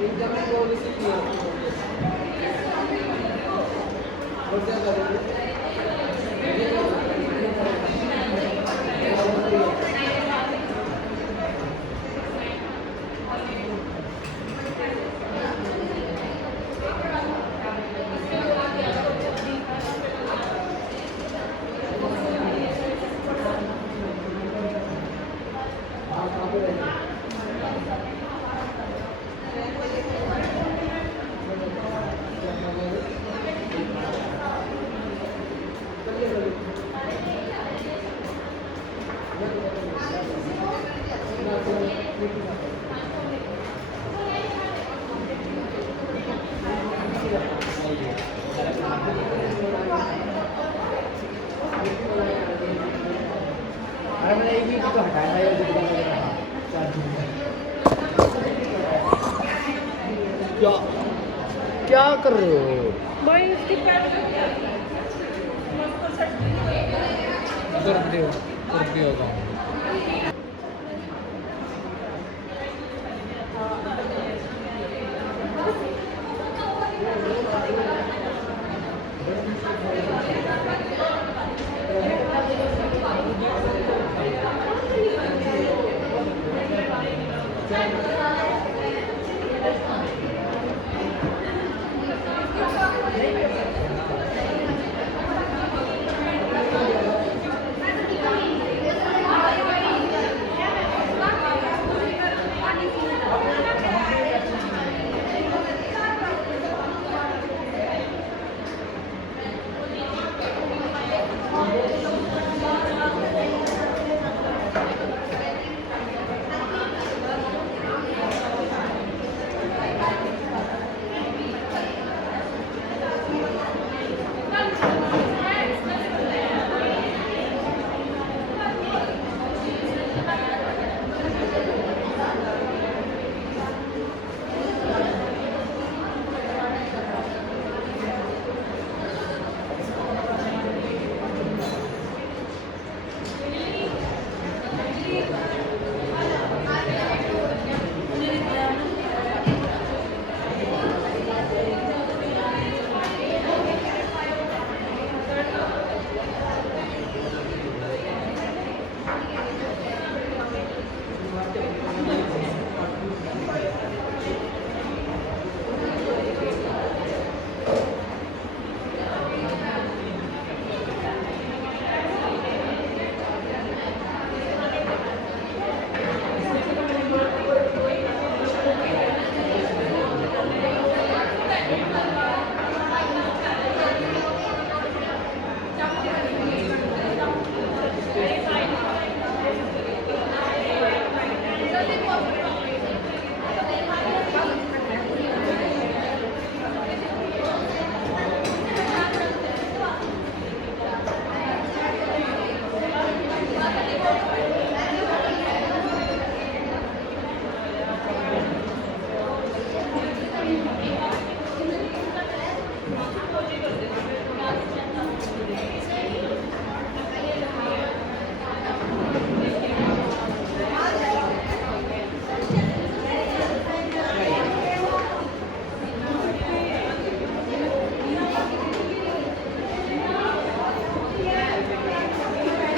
एग्जाम में पॉलिसी किया और क्या करोगे अरे मैंने एक ही तो हटाया था ये क्या क्या कर रहे हो? भाई इसकी पैर का क्या है? कर दिया होगा Thank you.